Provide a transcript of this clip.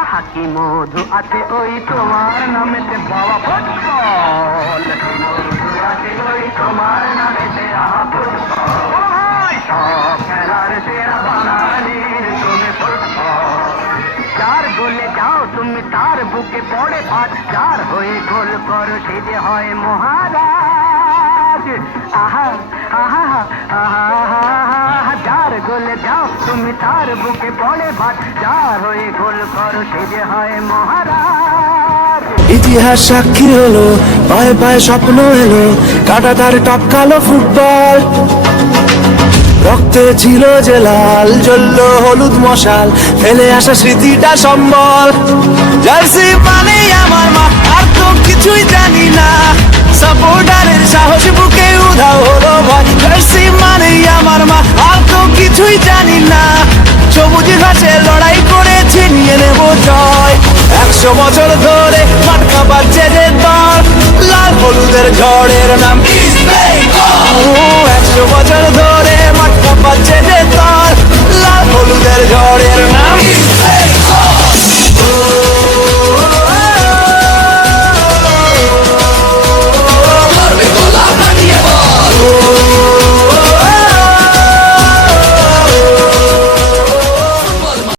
আহা কি মধু আছে ওই তোমার নামেতে বাবা ফুটবল, মধু আছে ওই তোমার নামেতে আহা ফুটবল, সব খেলার সেরা বাঙালির তুমি ফুটবল। যার গোলে যাও তুমি তার বুকে পড়ে ভাত, যার হয়ে গোল করো সে যে হয় মহারাজ। আহা আহা আহা আহা, যার গোলে যাও তুমি তার বুকে পড়ে ভাত, যার হয়ে গোল করো সে যে হয় মহারাজ। ইতিহাস সাক্ষী হলো, পায়ে পায়ে স্বপ্ন এলো, কাঁটাতার টপকালো ফুটবল। রক্তে ছিল যে লাল, জ্বলল হলুদ মশাল, ফেলে আসা স্মৃতিটা সম্বল। জার্সি মানেই আমার মা, আর তো কিছুই জানি না, সাপোর্টারের সাহস বুকে উধাও হলো ভয়। জার্সি মানেই আমার মা, আর তো কিছুই জানি না, সবুজ ঘাসে লড়াই করে ছিনিয়ে নেব জয়। 100 বছর ধরে মাঠ কাঁপাচ্ছে যে দল, লাল হলুদের ঝড়ের নাম